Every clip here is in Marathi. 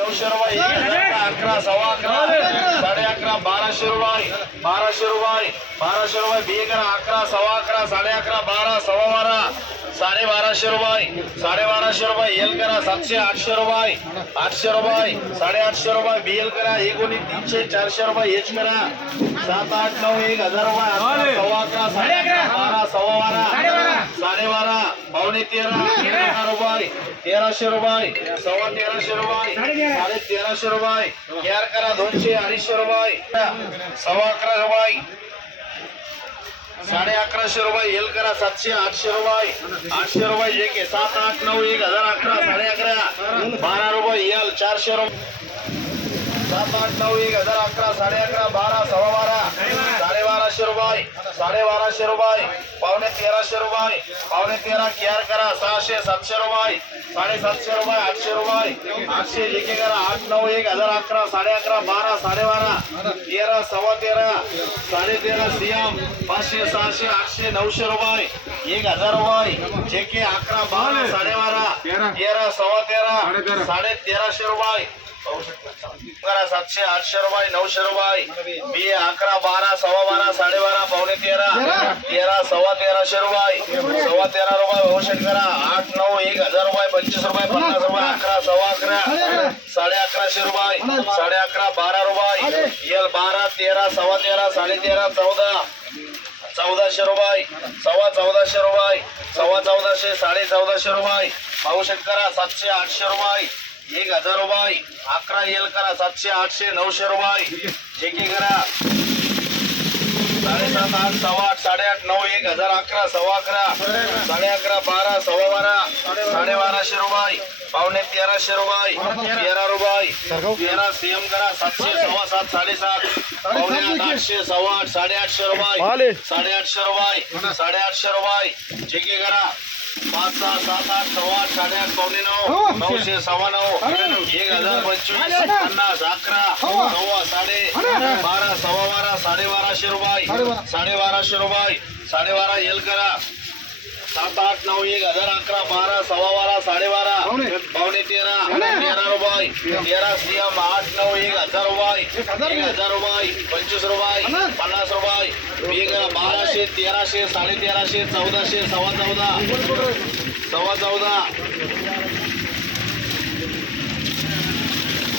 900 रुपये 11 सव्वा 11 साडे 11 1200 रुपये 1200 रुपये बी करा 11 सव्वा 11 साडे 11 12 सव्वा 12 1250 रुपये 1250 रुपये एल करा 700 800 रुपये 800 रुपये 850 रुपये बी एल करा 1 300 400 रुपये एच करा 7 8 9 1000 रुपये सव्वा 11 साडे 11 12 सव्वा 12 12.5 पावणे 13 रुपये 1300 रुपये सव्वा 1300 रुपये 1350 रुपये यार करा 200 250 रुपये सव्वा 11 रुपये 1150 रुपये एल करा 700 800 रुपये जे के 7 8 9 1011 11.5 12 रुपये एल 400 रुपये 7 8 9 1011 11.5 12 सव्वा 12 1250 रुपये पावणे 1300 रुपये पावणे 13 केअर करा 600 700 रुपये 750 रुपये 800 रुपये 800 जे के करा 8 9 1011 11.5 12 12.5 13 सव्वा 13 13.5 सीएम 500 600 800 900 रुपये 1000 रुपये जे के 11 12 12.5 13 सव्वा 13 1350 रुपये 700 800 रुपये 900 रुपये बी 11 12 सव्वा 12 12.5 पावणे 13 13 सव्वा 1300 रुपये सव्वा 13 रुपये भविष्य करा 8 9 1000 रुपये 25 रुपये 50 रुपये 11 सव्वा 11 1150 रुपये 11.5 12 रुपये एल 12 13 सव्वा 13 13.5 14 1400 रुपये सव्वा 1400 रुपये सव्वा 1400 1450 रुपये भविष्य करा 700 800 रुपये 1000 रुपये 11 एल करा 700 800 900 रुपये जे के करा 7.5 8 सव्वा 8 8.5 9 1000 11 सव्वा 11 11.5 12 सव्वा 12 1250 रुपये पावणे 1300 रुपये 13 रुपये 13 सीएम करा 700 सव्वा 7 7.5 पावणे 800 सव्वा 8 850 रुपये 850 रुपये 850 रुपये जे के करा 5 6 7 8 सव्वा 8 8.5 पावणे 9 900 सव्वा 9 1025 50 11 सव्वा 12 सव्वा 12 1250 रुपये 1250 रुपये 12.5 एल करा 7 8 9 1011 12 सव्वा 12 12.5 पावणे 13 रुपये 13 सीएम 8 9 1000 रुपये 1000 रुपये 25 रुपये 50 रुपये 1200 1300 1350 1400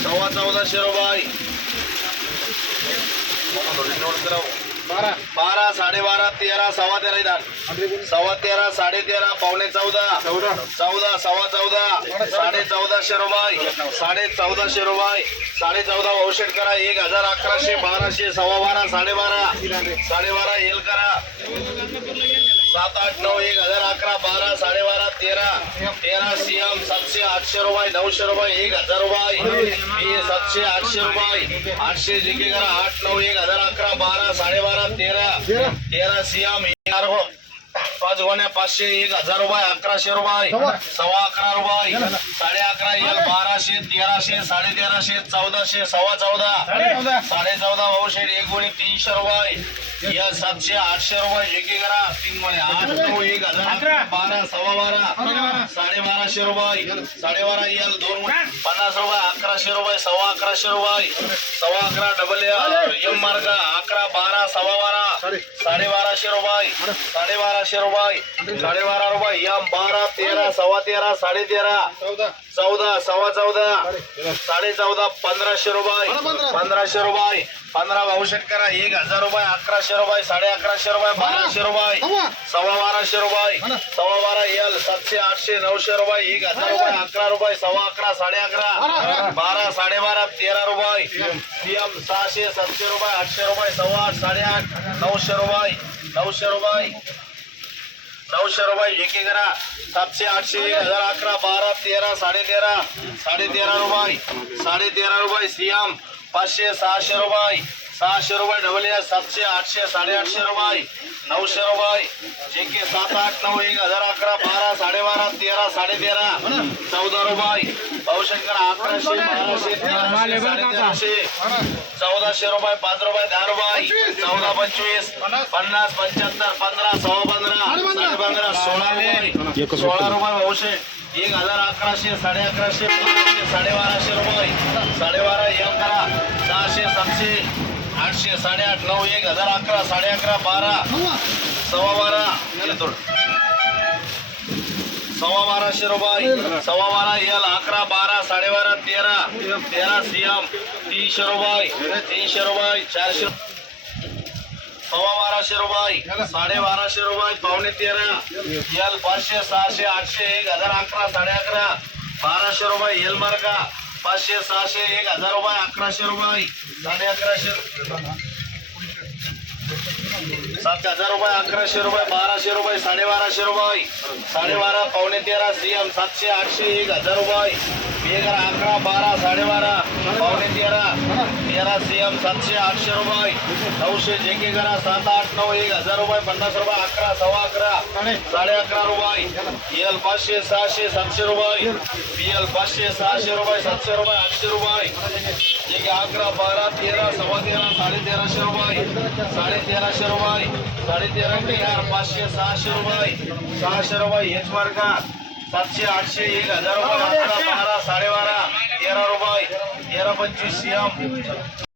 सव्वा 1400 रुपये 12 12.5 13 सव्वा 13 सव्वा 13 13.5 पावणे 14 14 सव्वा 14 1450 रुपये 1450 रुपये 14.5 औषध करा 1100 1200 सव्वा 12 12.5 एल करा 7 8 9 1011 12 12.5 13 सीएम 700 800 रुपये 900 रुपये 1000 रुपये 700 800 रुपये 800 जे के करा 8 9 1011 12 12.5 13 सीएम 5 गुण्या 500 1000 रुपये 1100 रुपये सव्वा 11 रुपये 11.5 एल 1200 1300 1350 1400 सव्वा 14 14.5 औषध 1 गुणी 300 रुपये या 700 800 रुपये जे के करा 3 गुणे 8 9 1000 12 सव्वा 12 1250 रुपये 12.5 एल 2 गुणे 50 रुपये 1100 रुपये सव्वा 1100 रुपये सव्वा 11 डबल एम मार्ग 11 12 सव्वा 12 1250 रुपये 1250 रुपये 12.5 रुपये एम 12 13 सव्वा 13 13.5 14 सव्वा 14 14.5 1500 रुपये 1500 रुपये 15 औषध करा 1000 रुपये 1100 रुपये 1150 रुपये 1200 रुपये सव्वा 1200 रुपये सव्वा 12 एल 700 800 900 रुपये 1000 रुपये 11 रुपये सव्वा 11 11.5 12 12.5 13 रुपये सीएम 600 700 रुपये 800 रुपये सव्वा 8 8.5 900 रुपये 900 रुपये जे के करा 700 800 1011 12 13 13.5 13 रुपये सीएम 500 600 रुपये 600 रुपये डबल 700 800 850 रुपये 900 रुपये जे के 7 8 9 1011 12 12.5 13 13.5 14 रुपये औषध करा 1100 1200 1400 रुपये 5 रुपये 10 रुपये 14 25 50 75 15 सव्वा 15 15 16 रुपये औषध 1100 1150 1150 1200 रुपये 900 8.5 9 1000 11 11.5 12 सव्वा 12 सव्वा 1200 रुपये सव्वा 12 एल 11 12 12.5 13 13 सीएम 300 रुपये 300 रुपये 400 सव्वा 1200 रुपये 12.5 रुपये पावणे 13 एल 500 600 800 1000 11 11.5 1200 रुपये एल मार्का 500 600 1000 रुपये 1100 रुपये 11.5 7,000 रुपये 1100 रुपये 1200 रुपये 12.5 रुपये 12.5 पावणे 13 सीएम 700 800 1000 रुपये 11 12 12.5 पावणे 13 सीएम 700 800 रुपये 900 जेके करा 7 8 9 1000 रुपये 50 रुपये 11 सव्वा 11 11.5 रुपये एल 500 600 700 रुपये बीएल 500 600 रुपये 700 रुपये 800 रुपये जेके 11 12 13 सव्वा 13 1350 रुपये 1350 रुपये 13.5 500 600 रुपये 600 रुपये एच मार्का 700 800 1000 रुपये 11 12 12.5 13 रुपये 13 25 सीएम